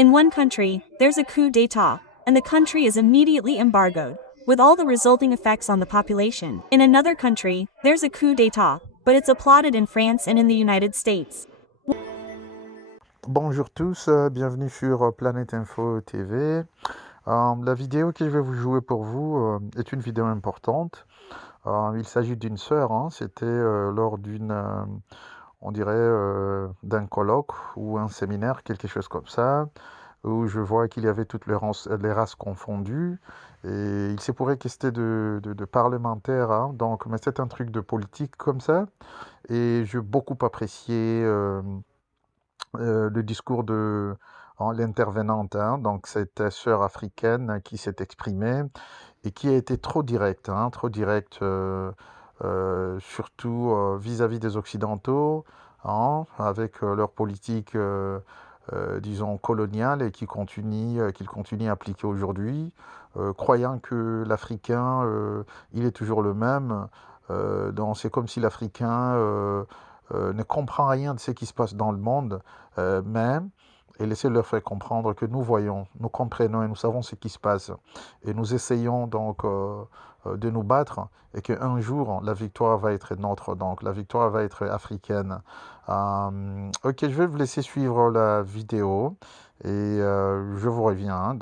In one country, there's a coup d'etat, and the country is immediately embargoed, with all the resulting effects on the population. In another country, there's a coup d'etat, but it's applauded in France and in the United States. Bonjour tous, bienvenue sur Planète Info TV. La vidéo que je vais vous jouer pour vous est une vidéo importante. Il s'agit d'une sœur, c'était lors on dirait, d'un colloque ou un séminaire, quelque chose comme ça, où je vois qu'il y avait toutes les races confondues. Et il se pourrait que c'était de parlementaires, mais c'est un truc de politique comme ça. Et j'ai beaucoup apprécié le discours de l'intervenante, donc cette sœur africaine qui s'est exprimée et qui a été trop directe, surtout vis-à-vis des Occidentaux, avec leur politique, disons, coloniale et qu'ils continuent à appliquer aujourd'hui, croyant que l'Africain, il est toujours le même. Donc c'est comme si l'Africain ne comprend rien de ce qui se passe dans le monde, mais et essaie de leur faire comprendre que nous voyons, nous comprenons et nous savons ce qui se passe. Et nous essayons donc de nous battre et qu'un jour, la victoire va être nôtre, donc la victoire va être africaine. Ok, je vais vous laisser suivre la vidéo et je vous reviens,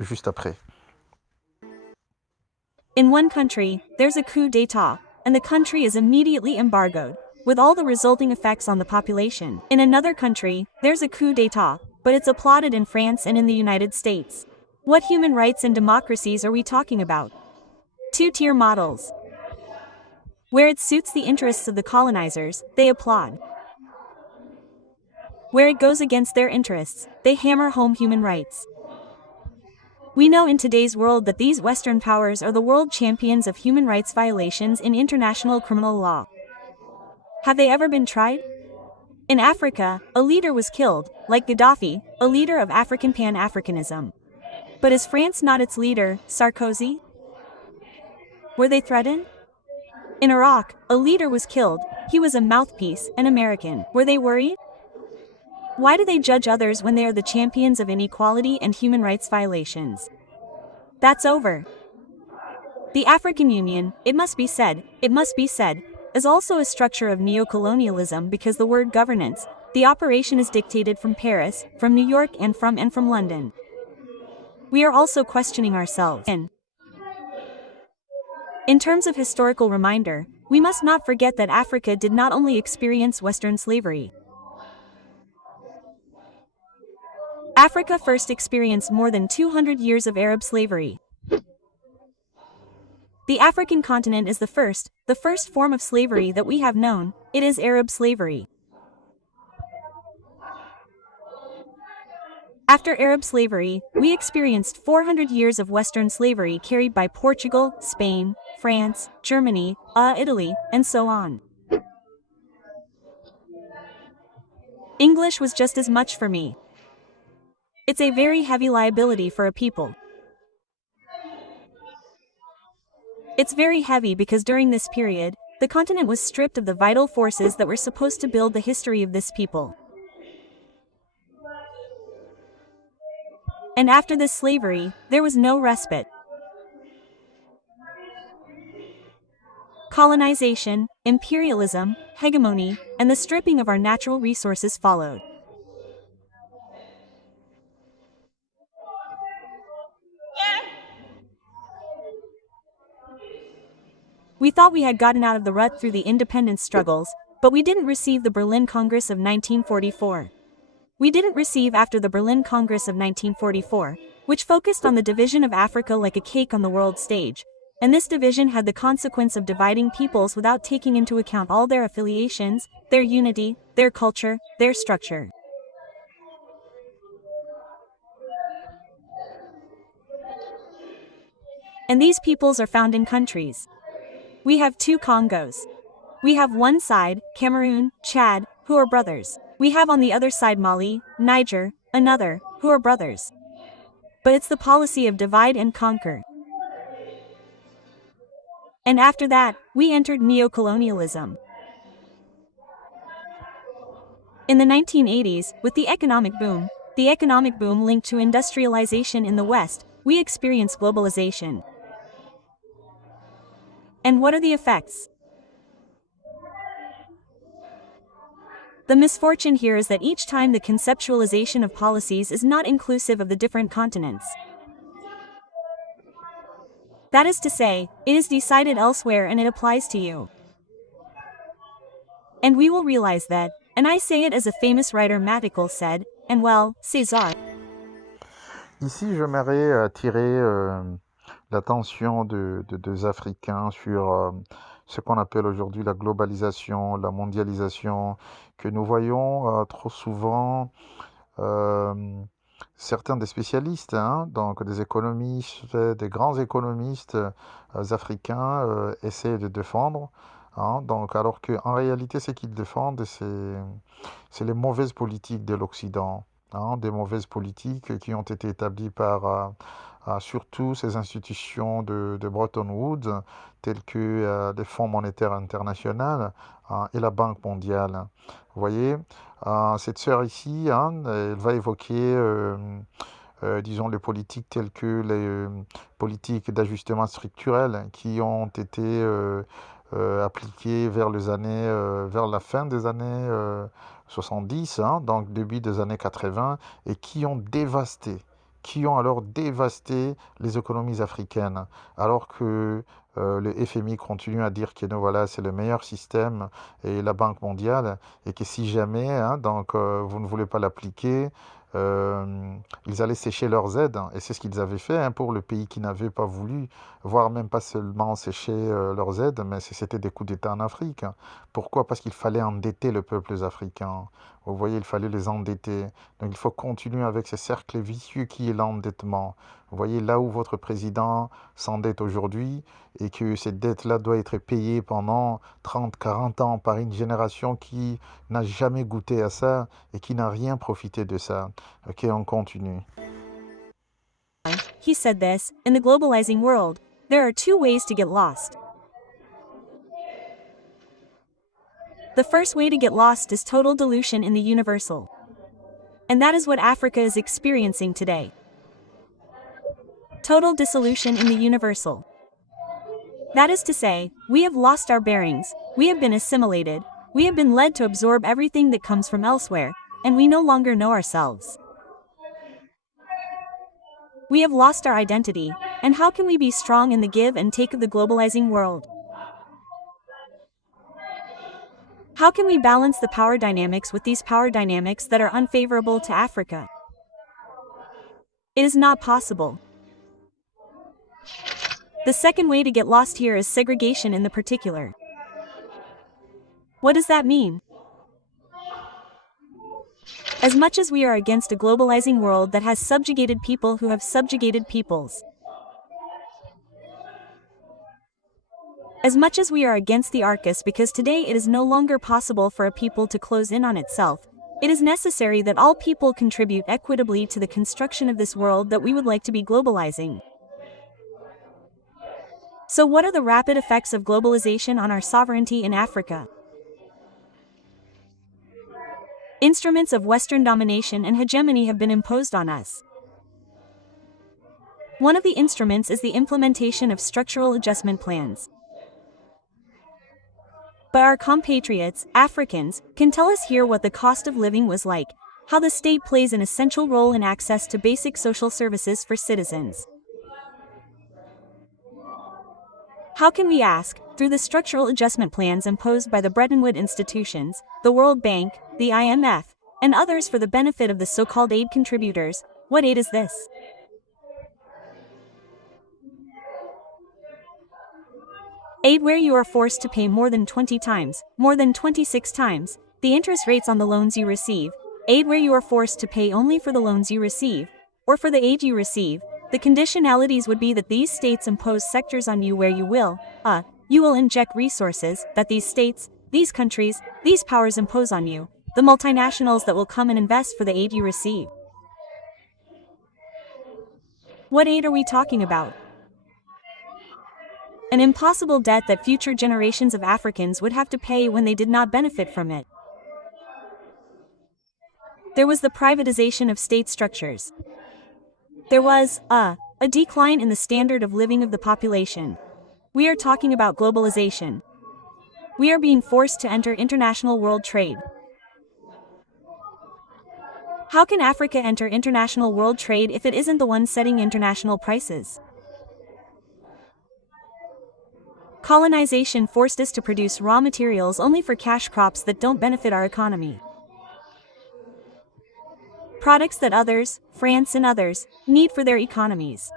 juste après. In one country, there's a coup d'etat, and the country is immediately embargoed, with all the resulting effects on the population. In another country, there's a coup d'etat, but it's applauded in France and in the United States. What human rights and democracies are we talking about? Two-tier models. Where it suits the interests of the colonizers, they applaud. Where it goes against their interests, they hammer home human rights. We know in today's world that these Western powers are the world champions of human rights violations in international criminal law. Have they ever been tried? In Africa, a leader was killed, like Gaddafi, a leader of African Pan-Africanism. But is France not its leader, Sarkozy? Were they threatened? In Iraq, a leader was killed, he was a mouthpiece, an American. Were they worried? Why do they judge others when they are the champions of inequality and human rights violations? That's over. The African Union, it must be said, is also a structure of neocolonialism because the word governance, the operation is dictated from Paris, from New York and from London. We are also questioning ourselves. In terms of historical reminder, we must not forget that Africa did not only experience Western slavery. Africa first experienced more than 200 years of Arab slavery. The African continent is the first form of slavery that we have known, it is Arab slavery. After Arab slavery, we experienced 400 years of Western slavery carried by Portugal, Spain, France, Germany, Italy, and so on. English was just as much for me. It's a very heavy liability for a people. It's very heavy because during this period, the continent was stripped of the vital forces that were supposed to build the history of this people. And after this slavery, there was no respite. Colonization, imperialism, hegemony, and the stripping of our natural resources followed. We thought we had gotten out of the rut through the independence struggles, but we didn't receive the Berlin Congress of 1944. We didn't receive after the Berlin Congress of 1944, which focused on the division of Africa like a cake on the world stage, and this division had the consequence of dividing peoples without taking into account all their affiliations, their unity, their culture, their structure. And these peoples are found in countries. We have two Congos. We have one side, Cameroon, Chad, who are brothers. We have on the other side Mali, Niger, another, who are brothers. But it's the policy of divide and conquer. And after that, we entered neocolonialism. In the 1980s, with the economic boom, the economic boom linked to industrialization in the West, we experience globalization. And what are the effects? The misfortune here is that each time the conceptualization of policies is not inclusive of the different continents. That is to say, it is decided elsewhere and it applies to you. And we will realize that, and I say it as a famous writer Mathickel said, and well, César. Ici, j'aimerais attirer l'attention des Africains sur ce qu'on appelle aujourd'hui la globalisation, la mondialisation, que nous voyons trop souvent certains des spécialistes, donc des économistes, des grands économistes africains essaient de défendre. Donc, alors qu'en réalité, ce qu'ils défendent, c'est les mauvaises politiques de l'Occident, des mauvaises politiques qui ont été établies par surtout ces institutions de Bretton Woods, telles que les Fonds monétaires internationaux et la Banque mondiale. Vous voyez, cette sœur ici, elle va évoquer, disons, les politiques telles que les politiques d'ajustement structurel qui ont été appliquées vers la fin des années 70, donc début des années 80, et qui ont alors dévasté les économies africaines, alors que le FMI continue à dire que voilà, c'est le meilleur système et la Banque mondiale, et que si jamais vous ne voulez pas l'appliquer, ils allaient sécher leurs aides. Et c'est ce qu'ils avaient fait pour le pays qui n'avait pas voulu, voire même pas seulement sécher leurs aides, mais c'était des coups d'État en Afrique. Pourquoi? Parce qu'il fallait endetter le peuple africain. Vous voyez, il fallait les endetter. Donc il faut continuer avec ce cercle vicieux qui est l'endettement. Vous voyez, là où votre président s'endette aujourd'hui et que cette dette-là doit être payée pendant 30, 40 ans par une génération qui n'a jamais goûté à ça et qui n'a rien profité de ça. Ok, on continue. He said this, in the globalizing world, there are two ways to get lost. The first way to get lost is total dilution in the universal. And that is what Africa is experiencing today. Total dissolution in the universal. That is to say, we have lost our bearings, we have been assimilated, we have been led to absorb everything that comes from elsewhere, and we no longer know ourselves. We have lost our identity, and how can we be strong in the give and take of the globalizing world? How can we balance the power dynamics with these power dynamics that are unfavorable to Africa? It is not possible. The second way to get lost here is segregation in the particular. What does that mean? As much as we are against a globalizing world that has subjugated people who have subjugated peoples, as much as we are against the Arcus because today it is no longer possible for a people to close in on itself, it is necessary that all people contribute equitably to the construction of this world that we would like to be globalizing. So what are the rapid effects of globalization on our sovereignty in Africa? Instruments of Western domination and hegemony have been imposed on us. One of the instruments is the implementation of structural adjustment plans. But our compatriots, Africans, can tell us here what the cost of living was like, how the state plays an essential role in access to basic social services for citizens. How can we ask, through the structural adjustment plans imposed by the Bretton Woods institutions, the World Bank, the IMF, and others for the benefit of the so-called aid contributors, what aid is this? Aid where you are forced to pay more than 20 times, more than 26 times, the interest rates on the loans you receive. Aid where you are forced to pay only for the loans you receive, or for the aid you receive. The conditionalities would be that these states impose sectors on you where you will inject resources that these states, these countries, these powers impose on you, the multinationals that will come and invest for the aid you receive. What aid are we talking about? An impossible debt that future generations of Africans would have to pay when they did not benefit from it. There was the privatization of state structures. There was a decline in the standard of living of the population. We are talking about globalization. We are being forced to enter international world trade. How can Africa enter international world trade if it isn't the one setting international prices? Colonization forced us to produce raw materials only for cash crops that don't benefit our economy. Products that others, France and others, need for their economies.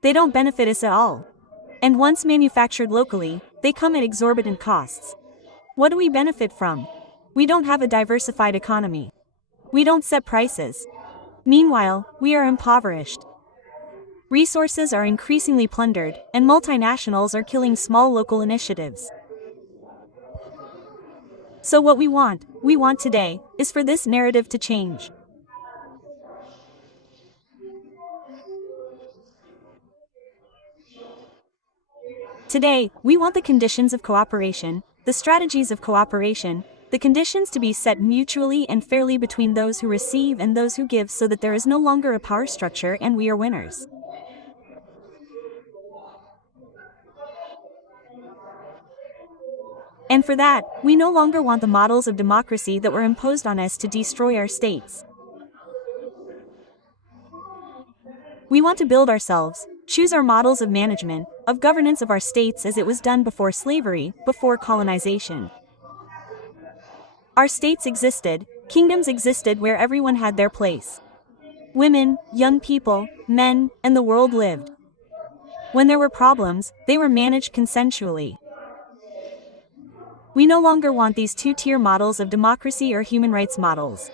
They don't benefit us at all. And once manufactured locally, they come at exorbitant costs. What do we benefit from? We don't have a diversified economy. We don't set prices. Meanwhile, we are impoverished. Resources are increasingly plundered, and multinationals are killing small local initiatives. So what we want today, is for this narrative to change. Today, we want the conditions of cooperation, the strategies of cooperation, the conditions to be set mutually and fairly between those who receive and those who give so that there is no longer a power structure and we are winners. And for that, we no longer want the models of democracy that were imposed on us to destroy our states. We want to build ourselves, choose our models of management, of governance of our states as it was done before slavery, before colonization. Our states existed, kingdoms existed where everyone had their place. Women, young people, men, and the world lived. When there were problems, they were managed consensually. We no longer want these two-tier models of democracy or human rights models.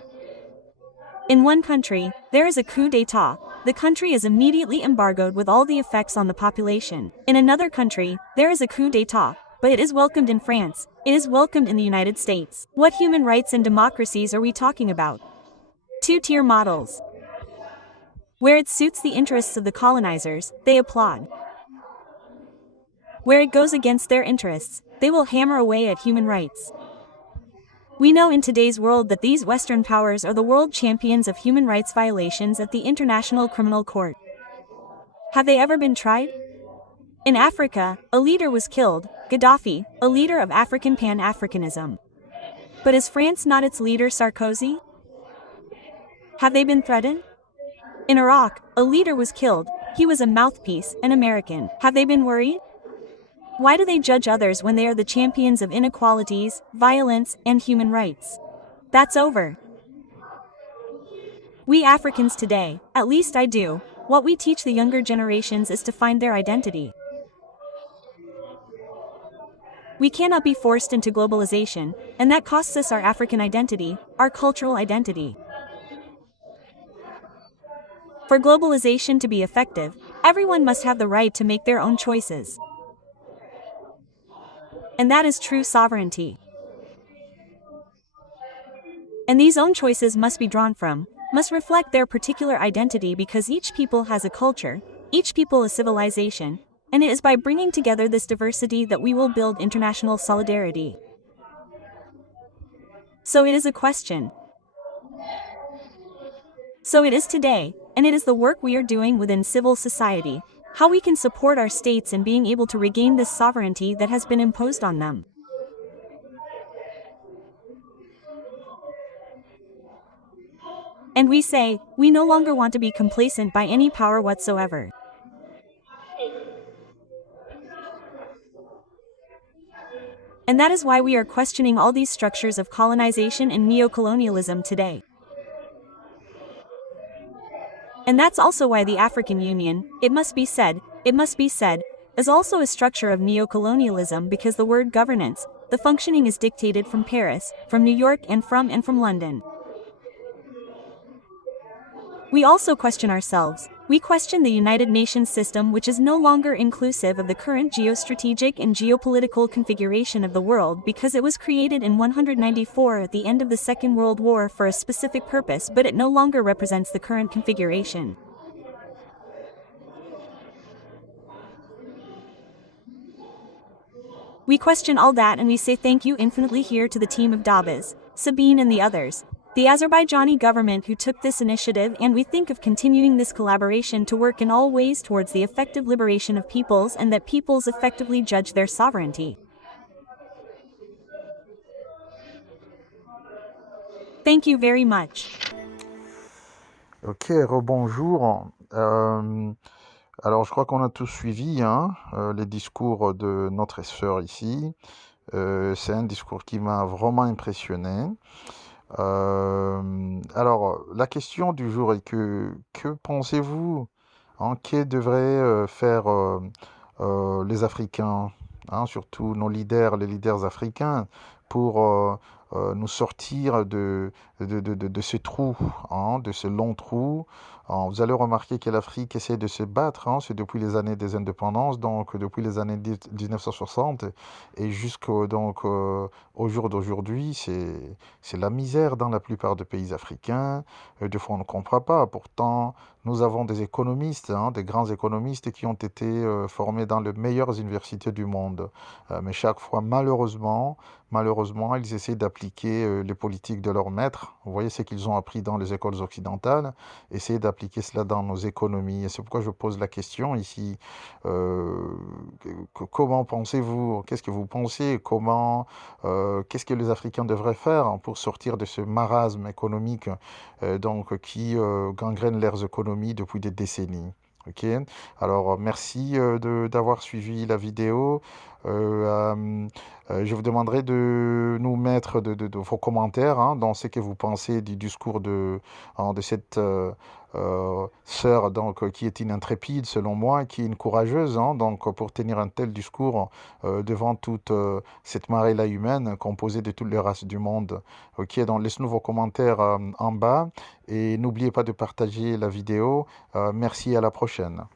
In one country, there is a coup d'état. The country is immediately embargoed with all the effects on the population. In another country, there is a coup d'état, but it is welcomed in France. It is welcomed in the United States. What human rights and democracies are we talking about? Two-tier models. Where it suits the interests of the colonizers, they applaud. Where it goes against their interests, they will hammer away at human rights. We know in today's world that these Western powers are the world champions of human rights violations at the International Criminal Court. Have they ever been tried? In Africa, a leader was killed, Gaddafi, a leader of African Pan-Africanism. But is France not its leader Sarkozy? Have they been threatened? In Iraq, a leader was killed, he was a mouthpiece, an American. Have they been worried? Why do they judge others when they are the champions of inequalities, violence, and human rights? That's over. We Africans today, at least I do, what we teach the younger generations is to find their identity. We cannot be forced into globalization, and that costs us our African identity, our cultural identity. For globalization to be effective, everyone must have the right to make their own choices. And that is true sovereignty. And these own choices must be drawn from, must reflect their particular identity because each people has a culture, each people a civilization, and it is by bringing together this diversity that we will build international solidarity. So it is a question. So it is today, and it is the work we are doing within civil society, how we can support our states in being able to regain this sovereignty that has been imposed on them. And we say, we no longer want to be complacent by any power whatsoever. And that is why we are questioning all these structures of colonization and neocolonialism today. And that's also why the African Union, it must be said, is also a structure of neocolonialism because the word governance, the functioning is dictated from Paris, from New York and from London. We also question ourselves. We question the United Nations system which is no longer inclusive of the current geostrategic and geopolitical configuration of the world because it was created in 194 at the end of the Second World War for a specific purpose but it no longer represents the current configuration. We question all that and we say thank you infinitely here to the team of Dabas, Sabine and the others. the Azerbaijani government who took this initiative, and we think of continuing this collaboration to work in all ways towards the effective liberation of peoples and that peoples effectively judge their sovereignty. Thank you very much. Ok, rebonjour. Alors, je crois qu'on a tous suivi les discours de notre sœur ici. C'est un discours qui m'a vraiment impressionné. Alors, la question du jour est que pensez-vous que devraient faire les Africains, surtout nos leaders, les leaders africains, pour nous sortir de ce trou, de ce long trou. Vous allez remarquer que l'Afrique essaie de se battre, c'est depuis les années des indépendances, donc depuis les années 1960 et jusqu'au au jour d'aujourd'hui, c'est la misère dans la plupart des pays africains. Des fois, on ne comprend pas. Pourtant, nous avons des économistes, des grands économistes qui ont été formés dans les meilleures universités du monde. Mais chaque fois, malheureusement, ils essaient d'appliquer les politiques de leurs maîtres. Vous voyez ce qu'ils ont appris dans les écoles occidentales, essayer d'appliquer cela dans nos économies. Et c'est pourquoi je pose la question ici. Comment pensez-vous? Qu'est-ce que vous pensez? Qu'est-ce que les Africains devraient faire pour sortir de ce marasme économique qui gangrène leurs économies depuis des décennies? Ok, alors merci d'avoir suivi la vidéo. Je vous demanderai de nous mettre de vos commentaires dans ce que vous pensez du discours de cette sœur qui est une intrépide selon moi, qui est une courageuse pour tenir un tel discours devant toute cette marée-là humaine composée de toutes les races du monde. Ok, donc laissez-nous vos commentaires en bas et n'oubliez pas de partager la vidéo. Merci, à la prochaine.